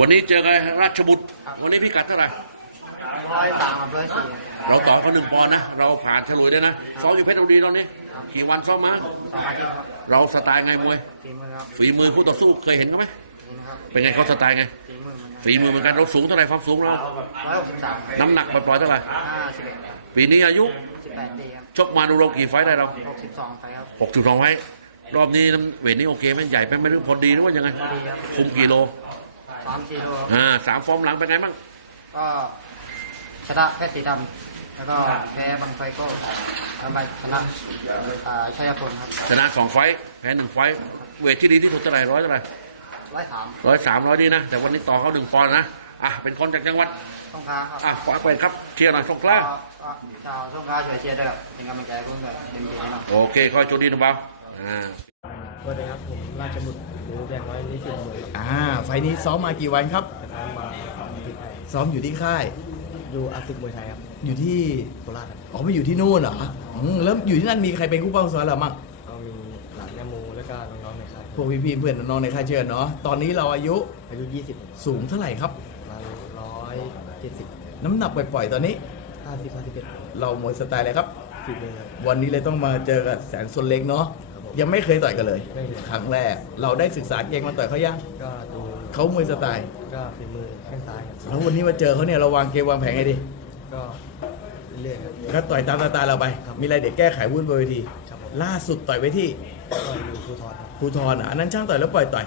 วันนี้เจอกันราชบุตร วันนี้พี่กัดเท่าไหร่ร้อยสามร้อยสี่เราต่อเขาหนึ่งปอนนะ เราผ่านฉลุยได้นะ ซ้อมอยู่เพชรบุีตอนนี้ กี่วันซ้อมมา เราสไตล์ไงมวยฝีมือผู้ต่อสู้เคยเห็นเขาไหมเป็นไงเขาสไตล์ไงฝีมือเหมือนกันเราสูงเท่าไหร่ความสูงเราน้ำหนักปล่อยเท่าไหร่ปีนี้อายุชกมาดูเรากี่ไฟได้เราหกสิบสองไฟครับหกจุดสองไฟรอบนี้เวทนี้โอเคไหนใหญ่ไปไม่รู้พอดีหรือว่า ยังไงคุมกี่โลสามสี่โลอ่าสามฟอร์มหลังเป็นไงบ้าง ก็ ชนะแพทย์สีดำ แล้วก็แพ้บังไฟโก้ทำไมชนะชัยพลครับ ชนะสองไฟแพ้หนึ่งไฟเวทที่ดีที่สุดเท่าไหรร้อยเท่าไรร้อยสาม ร้อยสามร้อยดีนะ แต่วันนี้ต่อเขาหนึ่งฟอรนนะ อ่ะเป็นคนจากจังหวัด สงขลาครับ อ่ะขอเป็นครับเชียร์หน่อยสงขลาชาวสงขลาเชียร์เชียร์ด้วยเป็นกำลังใจคุณด้วยโอเคขอยโชคดีนะบราบครับผมราชบุตรรู้แบงไว้นี่สหมอาไฟนี้ซ้อมมากี่วันครับซ้อมมาซ้อมอยู่ที่ค่าย อยู่อาศึกมวยไทยครับ อยู่ที่โคราช อ๋อ ไปอยู่ที่นู่นเหรอแล้วอยู่ที่นั่นมีใครเป็นคู่ป้องสอนหรือมั่งเก็มีหลานแม่โมแล้วก็น้องๆในค่าย พวกพี่เพื่อนน้องในค่ายเชิญเนาะ ตอนนี้เราอายุอายุ20 สูงเท่าไหร่ครับประมาร้อยเจ็ดสิบน้ำหนักปล่อยๆตอนนี้50 51เรามวยสไตล์อะไรครับสิบเลยรัวันนี้เลยต้องมาเจอกับแสนสนเล็กเนาะยังไม่เคยต่อยกันเลย ครั้งแรก เราได้ศึกษาเกงมาต่อยเขายัง ก็ดูเขามือสไตล์ก็ฝีมือแข้งซ้ายแล้ววันนี้มาเจอเขาเนี่ยเราวางเกมวางแผงไงดี ก็เรียนก็ต่อยตามสไตล์เราไป มีอะไรเด็กแก้ไขวุ่นบนเวทีล่าสุดต่อยไปที่ครูทอนครูทอนอันนั้นช่างต่อยแล้วปล่อยต่อย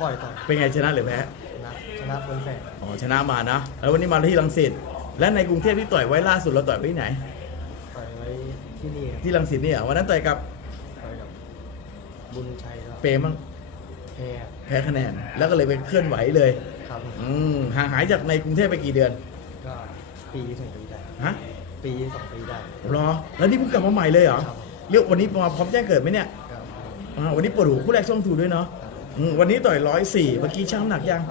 ปล่อยต่อยเป็นไงชนะหรือแพ้ชนะชนะเป็นแฟนอ๋อชนะมานะแล้ววันนี้มาที่ลังสิตและในกรุงเทพที่ต่อยไว้ล่าสุดเราต่อยไปที่ไหนต่อยไว้ที่นี่ที่ลังสิตเนี่ยวันนั้นต่อยกับบุญชัยเปรมั้งแพ้แพ้คะแนน แล้วก็เลยไปเคลื่อนไหวเลยครับอืมห่างหายจากในกรุงเทพไปกี่เดือน ก็ปีสองปีได้ฮะ ปีสองปีได้รอ แล้วนี่เพิ่งกลับมาใหม่เลยเหรอเรียกวันนี้มาพร้อมแจ้งเกิดไหมเนี่ยวันนี้ปวดหูคู่แรกช่องสูด้วยเนาะวันนี้ต่อยร้อยสี่เมื่อกี้ช่างหนักยัง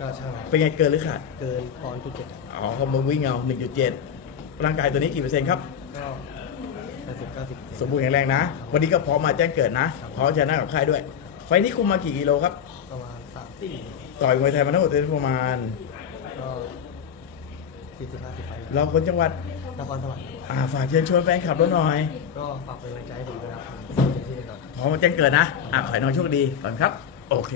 ก็ช่าเป็นไงเกินหรือขาด เกินปอนจุดเจ็ดอ๋อคอมบวิ่งเงาหนึ่งจุดเจ็ดร่างกายตัวนี้กี่เปอร์เซ็นต์ครับสมบูรณ์แข็งแรงนะ วันนี้ก็พร้อมมาแจ้งเกิดนะพร้อมจะนั่งกับค่ายด้วย ไฟนี้คุมมากี่กิโลครับ ประมาณสามสี่ต่อยมวยไทยมาทั้งหมดเป็นประมาณสี่สิบห้าสิบไปเราคนจังหวัด นครสวรรค์อ่าฝากเชิญชวนแฟนคลับรถหน่อย ก็ฝากเป็นกำลังใจให้ดูนะครับพร้อมมาแจ้งเกิดนะ อ่าขอให้น้องโชคดีก่อนครับ โอเค